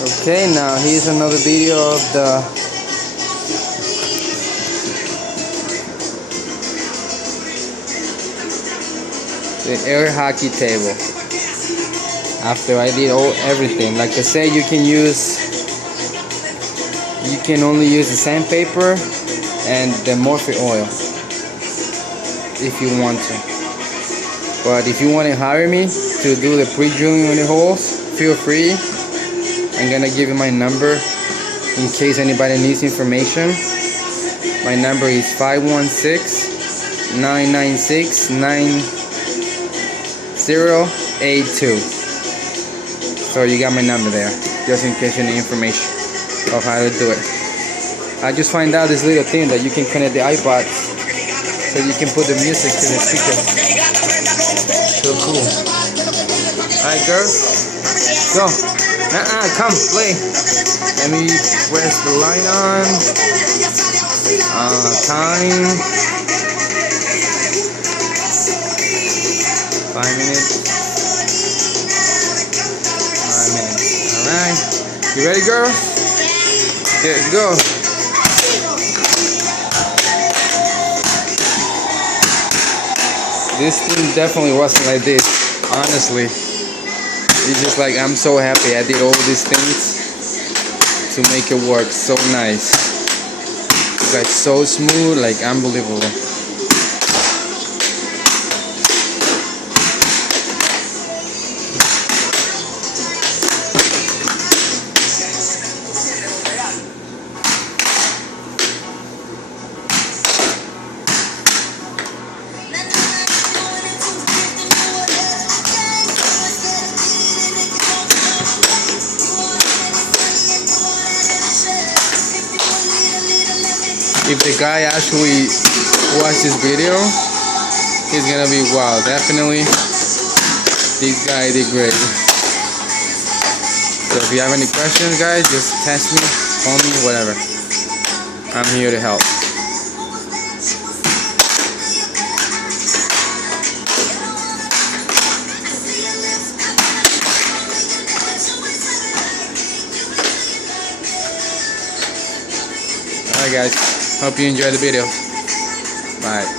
Okay, now here's another video of the air hockey table. After I did everything, like I said, you can only use the sandpaper and the Morphe oil if you want to. But if you want to hire me to do the pre-drilling on the holes, feel free. I'm gonna give you my number in case anybody needs information. My number is 516-996-9082. So you got my number there, just in case you need information of how to do it. I just find out this little thing that you can connect the iPod so you can put the music to the speaker. So cool. Alright girls, go. Come play. Let me press the light on. Time 5 minutes. 5 minutes. Alright. You ready, girl? Here, go. This thing definitely wasn't like this, honestly. It's just like I'm so happy I did all these things to make it work so nice. It's like so smooth, like unbelievable. If the guy actually watched this video, he's gonna be wow. Definitely, this guy did great. So if you have any questions, guys, just text me, call me, whatever. I'm here to help. Alright guys, hope you enjoyed the video. Bye.